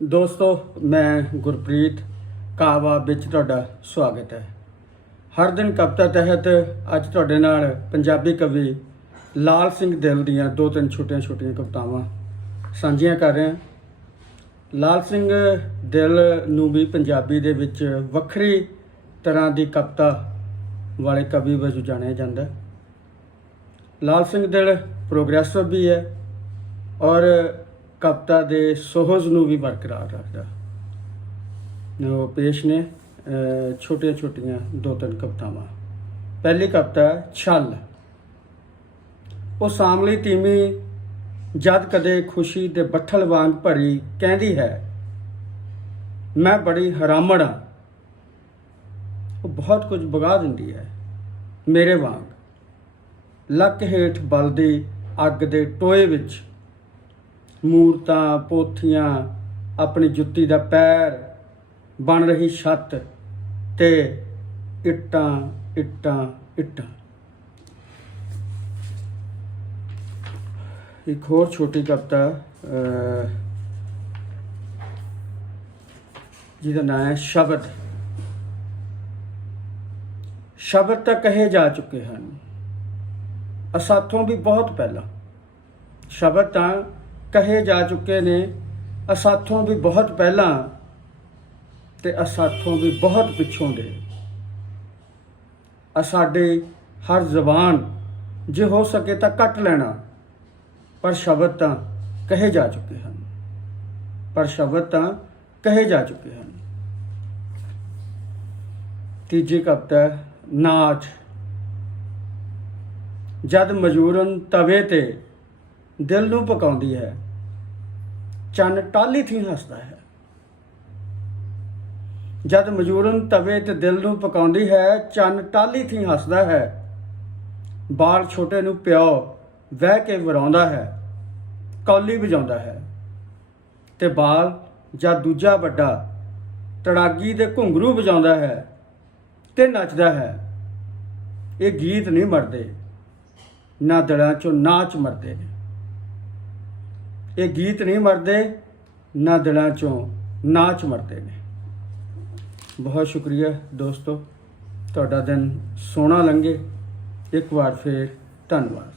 ਦੋਸਤੋ, ਮੈਂ ਗੁਰਪ੍ਰੀਤ ਕਾਵਾ ਵਿੱਚ ਤੁਹਾਡਾ ਸਵਾਗਤ ਹੈ। ਹਰ ਦਿਨ ਕਵਿਤਾ ਤਹਿਤ ਅੱਜ ਤੁਹਾਡੇ ਨਾਲ ਪੰਜਾਬੀ ਕਵੀ ਲਾਲ ਸਿੰਘ ਦਿਲ ਦੀਆਂ ਦੋ ਤਿੰਨ ਛੋਟੀਆਂ ਛੋਟੀਆਂ ਕਵਿਤਾਵਾਂ ਸਾਂਝੀਆਂ ਕਰ ਰਹੇ ਹਾਂ। ਲਾਲ ਸਿੰਘ ਦਿਲ ਨੂੰ ਵੀ ਪੰਜਾਬੀ ਦੇ ਵਿੱਚ ਵੱਖਰੀ ਤਰ੍ਹਾਂ ਦੀ ਕਵਿਤਾ ਵਾਲੇ ਕਵੀ ਵਜੋਂ ਜਾਣਿਆ ਜਾਂਦਾ ਲਾਲ ਸਿੰਘ ਦਿਲ ਪ੍ਰੋਗਰੈਸਿਵ ਵੀ ਹੈ ਔਰ ਕਵਿਤਾ ਦੇ ਸੋਹਜ ਨੂੰ ਵੀ ਬਰਕਰਾਰ ਰੱਖਦਾ। ਉਹ ਪੇਸ਼ ਨੇ ਛੋਟੀਆਂ ਛੋਟੀਆਂ ਦੋ ਤਿੰਨ ਕਵਿਤਾਵਾਂ। ਪਹਿਲੀ ਕਵਿਤਾ ਹੈ, ਛਲ। ਉਹ ਸਾਮਲੀ ਤੀਮੀ ਜਦ ਕਦੇ ਖੁਸ਼ੀ ਦੇ ਬੱਠਲ ਵਾਂਗ ਭਰੀ ਕਹਿੰਦੀ ਹੈ, ਮੈਂ ਬੜੀ ਹਰਾਮਣ ਹਾਂ ਉਹ ਬਹੁਤ ਕੁਝ ਬਗਾ ਦਿੰਦੀ ਹੈ, ਮੇਰੇ ਵਾਂਗ। ਲੱਕ ਹੇਠ ਬਲਦੀ ਅੱਗ ਦੇ ਟੋਏ ਵਿੱਚ ਮੂਰਤਾਂ, ਪੋਥੀਆਂ, ਆਪਣੀ ਜੁੱਤੀ ਦਾ ਪੈਰ, ਬਣ ਰਹੀ ਛੱਤ ਤੇ ਇੱਟਾਂ ਇੱਟਾਂ ਇੱਟਾਂ। ਇੱਕ ਹੋਰ ਛੋਟੀ ਕਵਿਤਾ ਜਿਹਦਾ ਨਾਮ ਹੈ ਸ਼ਬਦ। ਸ਼ਬਦ ਤਾਂ ਕਹੇ ਜਾ ਚੁੱਕੇ ਹਨ। ਅਸਾਥੋਂ ਵੀ ਬਹੁਤ ਪਹਿਲਾਂ। ਸ਼ਬਦ ਤਾਂ ਕਹੇ ਜਾ ਚੁੱਕੇ ਨੇ, ਅਸਾਥੋਂ ਵੀ ਬਹੁਤ ਪਹਿਲਾਂ ਤੇ ਅਸਾਥੋਂ ਵੀ ਬਹੁਤ ਪਿੱਛੋਂ ਦੇ। ਅਸਾਡੇ ਹਰ ਜ਼ਬਾਨ ਜੇ ਹੋ ਸਕੇ ਤਾਂ ਕੱਟ ਲੈਣਾ, ਪਰ ਸ਼ਬਦ ਤਾਂ ਕਹੇ ਜਾ ਚੁੱਕੇ ਹਨ। ਪਰ ਸ਼ਬਦ ਤਾਂ ਕਹੇ ਜਾ ਚੁੱਕੇ ਹਨ। ਤੀਜੀ ਕਵਿਤਾ ਨਾਚ। ਜਦ ਮਜੂਰਨ ਤਵੇ ਤੇ ਦਿਲ ਨੂੰ ਪਕਾਉਂਦੀ ਹੈ ਚੰਨ ਟਾਲੀ ਥੀ ਹੱਸਦਾ ਹੈ। ਜਦ ਮਜੂਰਨ ਤਵੇ ਤੇ ਦਿਲ ਨੂੰ ਪਕਾਉਂਦੀ ਹੈ, ਚੰਨ ਟਾਲੀ ਥੀ ਹੱਸਦਾ ਹੈ। ਬਾਲ ਛੋਟੇ ਨੂੰ ਪਿਓ ਵਹਿ ਕੇ ਵਰਾਉਂਦਾ ਹੈ, ਕੌਲੀ ਵਜਾਉਂਦਾ ਹੈ। ਤੇ ਬਾਲ ਜਦ ਦੂਜਾ ਵੱਡਾ ਤੜਾਗੀ ਦੇ ਘੁੰਗਰੂ ਵਜਾਉਂਦਾ ਹੈ ਤੇ ਨੱਚਦਾ ਹੈ। ਇਹ ਗੀਤ ਨਹੀਂ ਮਰਦੇ, ਨਾ ਦਿਲਾਂ ਚੋਂ ਨਾਚ ਮਰਦੇ ਨੇ। ਇਹ ਗੀਤ ਨਹੀਂ ਮਰਦੇ, ਨਾ ਦਿਲਾਂ ਚੋਂ ਨਾਚ ਮਰਦੇ ਨੇ। ਬਹੁਤ ਸ਼ੁਕਰੀਆ ਦੋਸਤੋ, ਤੁਹਾਡਾ ਦਿਨ ਸੋਹਣਾ ਲੰਘੇ। ਇੱਕ ਵਾਰ ਫੇਰ ਧੰਨਵਾਦ।